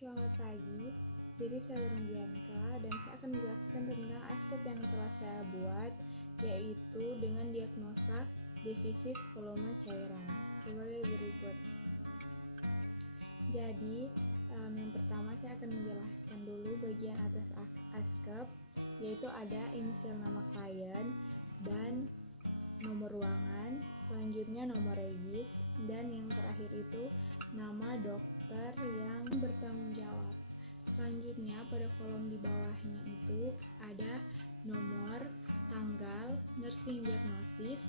Selamat pagi, jadi saya Bianca dan saya akan menjelaskan tentang aspek yang telah saya buat, yaitu dengan diagnosa defisit volume cairan sebagai berikut. Jadi, yang pertama saya akan menjelaskan dulu bagian atas ASCEP, yaitu ada inisial nama klien dan nomor ruangan, selanjutnya nomor regis, dan yang terakhir itu nama dokter yang bertanggung jawab. Selanjutnya pada kolom di bawahnya itu ada nomor, tanggal, nursing diagnosis,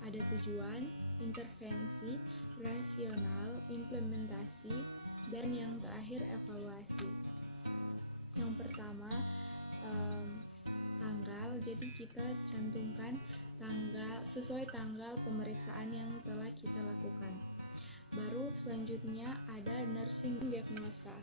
ada tujuan, intervensi, rasional, implementasi, dan yang terakhir evaluasi. Yang pertama tanggal, jadi kita cantumkan tanggal sesuai tanggal pemeriksaan yang telah kita lakukan. Baru selanjutnya ada nursing diagnosa.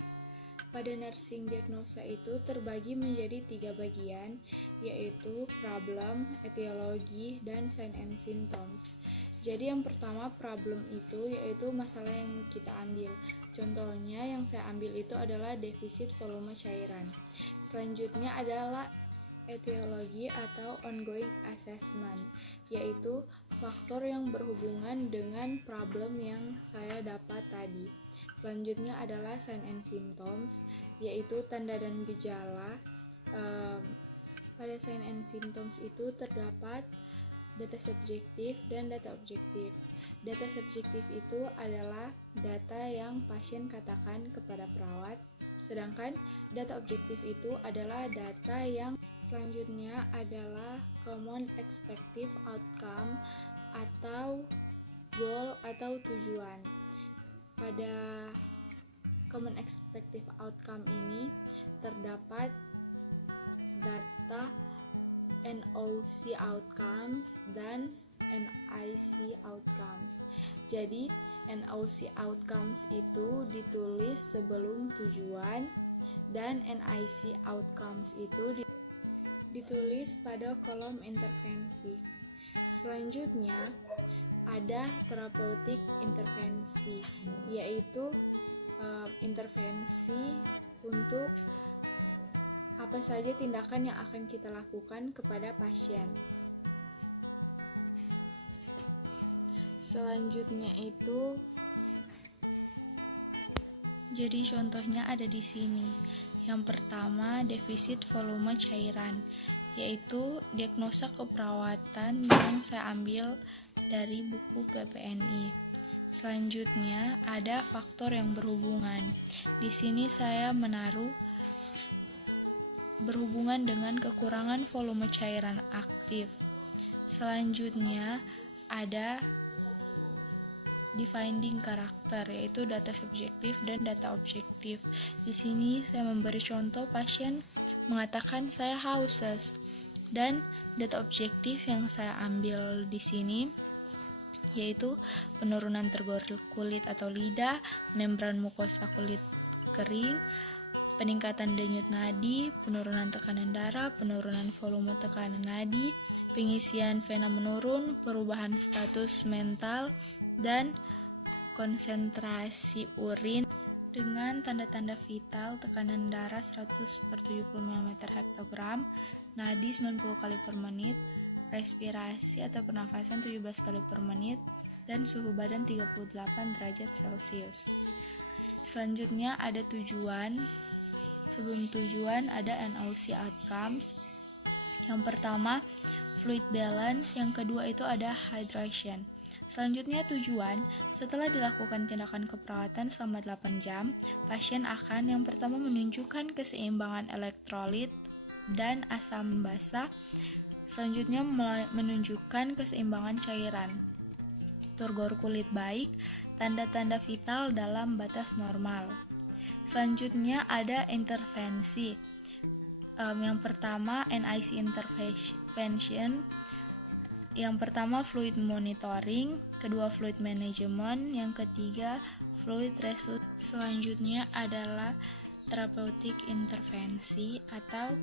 Pada nursing diagnosa itu terbagi menjadi 3 bagian, yaitu problem, etiologi, dan sign and symptoms. Jadi yang pertama problem itu yaitu masalah yang kita ambil. Contohnya yang saya ambil itu adalah defisit volume cairan. Selanjutnya adalah etiologi atau ongoing assessment, yaitu faktor yang berhubungan dengan problem yang saya dapat tadi. Selanjutnya adalah sign and symptoms, yaitu tanda dan gejala. Pada sign and symptoms itu terdapat data subjektif dan data objektif. Data subjektif itu adalah data yang pasien katakan kepada perawat, sedangkan data objektif itu adalah data yang selanjutnya adalah common expected outcome atau goal atau tujuan. Pada common expected outcome ini terdapat data NOC outcomes dan NIC outcomes. Jadi NOC outcomes itu ditulis sebelum tujuan dan NIC outcomes itu ditulis pada kolom intervensi. Selanjutnya ada therapeutic intervensi, yaitu intervensi untuk apa saja tindakan yang akan kita lakukan kepada pasien. Selanjutnya itu jadi contohnya ada di sini. Yang pertama, defisit volume cairan, yaitu diagnosa keperawatan yang saya ambil dari buku PPNI. Selanjutnya ada faktor yang berhubungan. Di sini saya menaruh berhubungan dengan kekurangan volume cairan aktif. Selanjutnya ada defining karakter, yaitu data subjektif dan data objektif. Di sini saya memberi contoh pasien mengatakan saya haus, dan data objektif yang saya ambil di sini yaitu penurunan tergor kulit atau lidah, membran mukosa kulit kering, peningkatan denyut nadi, penurunan tekanan darah, penurunan volume tekanan nadi, pengisian vena menurun, perubahan status mental, dan konsentrasi urin dengan tanda-tanda vital, tekanan darah 100/70 mm/hektogram, nadi 90 kali per menit, respirasi atau pernafasan 17 kali per menit, dan suhu badan 38 derajat Celcius. Selanjutnya ada tujuan. Sebelum tujuan ada NOC outcomes. Yang pertama fluid balance, yang kedua itu ada hydration. Selanjutnya tujuan, setelah dilakukan tindakan keperawatan selama 8 jam, pasien akan yang pertama menunjukkan keseimbangan elektrolit dan asam basa. Selanjutnya menunjukkan keseimbangan cairan, turgor kulit baik, tanda-tanda vital dalam batas normal. Selanjutnya ada intervensi. Yang pertama NIC intervention. Yang pertama fluid monitoring, kedua fluid management, yang ketiga fluid resusitasi. Selanjutnya adalah therapeutic intervensi atau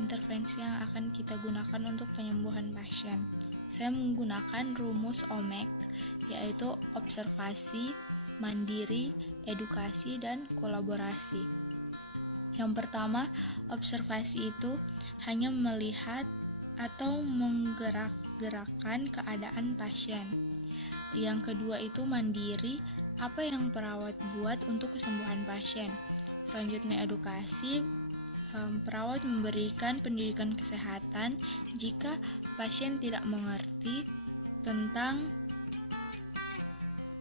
intervensi yang akan kita gunakan untuk penyembuhan pasien. Saya menggunakan rumus OMEC, yaitu observasi, mandiri, edukasi, dan kolaborasi. Yang pertama, observasi itu hanya melihat atau menggerak-gerakkan keadaan pasien. Yang kedua itu mandiri, apa yang perawat buat untuk kesembuhan pasien. Selanjutnya edukasi, perawat memberikan pendidikan kesehatan jika pasien tidak mengerti tentang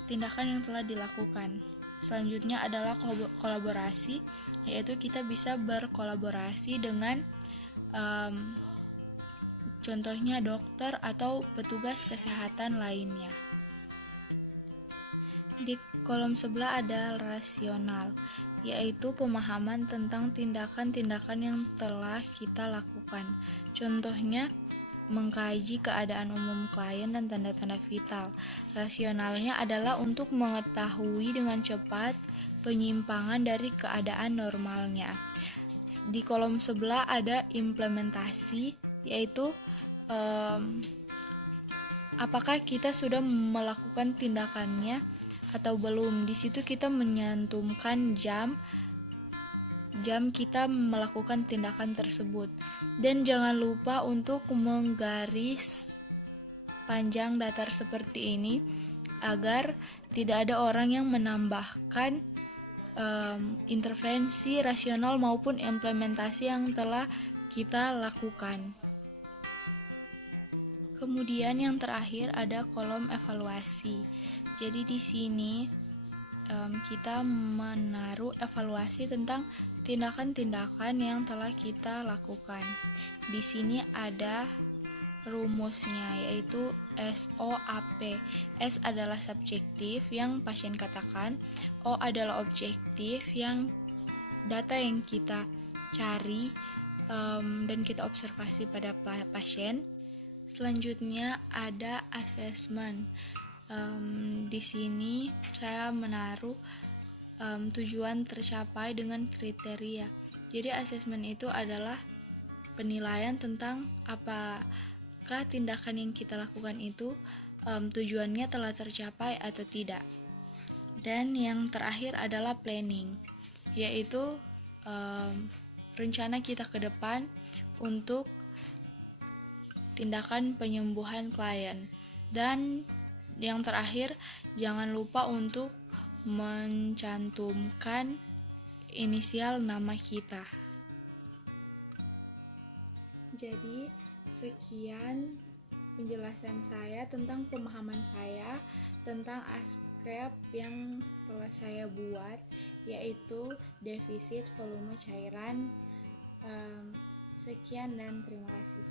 tindakan yang telah dilakukan. Selanjutnya adalah kolaborasi, yaitu kita bisa berkolaborasi dengan contohnya dokter atau petugas kesehatan lainnya. Di kolom sebelah ada rasional, yaitu pemahaman tentang tindakan-tindakan yang telah kita lakukan. Contohnya, mengkaji keadaan umum klien dan tanda-tanda vital. Rasionalnya adalah untuk mengetahui dengan cepat penyimpangan dari keadaan normalnya. Di kolom sebelah ada implementasi, yaitu apakah kita sudah melakukan tindakannya atau belum. Di situ kita menyantumkan jam kita melakukan tindakan tersebut. Dan jangan lupa untuk menggaris panjang datar seperti ini agar tidak ada orang yang menambahkan intervensi rasional maupun implementasi yang telah kita lakukan. Kemudian yang terakhir ada kolom evaluasi. Jadi di sini kita menaruh evaluasi tentang tindakan-tindakan yang telah kita lakukan. Di sini ada rumusnya, yaitu SOAP. S adalah subjektif yang pasien katakan, O adalah objektif yang data yang kita cari dan kita observasi pada pasien. Selanjutnya ada assessment. Di sini saya menaruh tujuan tercapai dengan kriteria. Jadi assessment itu adalah penilaian tentang apakah tindakan yang kita lakukan itu tujuannya telah tercapai atau tidak. Dan yang terakhir adalah planning, yaitu rencana kita ke depan untuk tindakan penyembuhan klien. Dan yang terakhir, jangan lupa untuk mencantumkan inisial nama kita. Jadi, sekian penjelasan saya tentang pemahaman saya tentang askep yang telah saya buat, yaitu defisit volume cairan. Sekian dan terima kasih.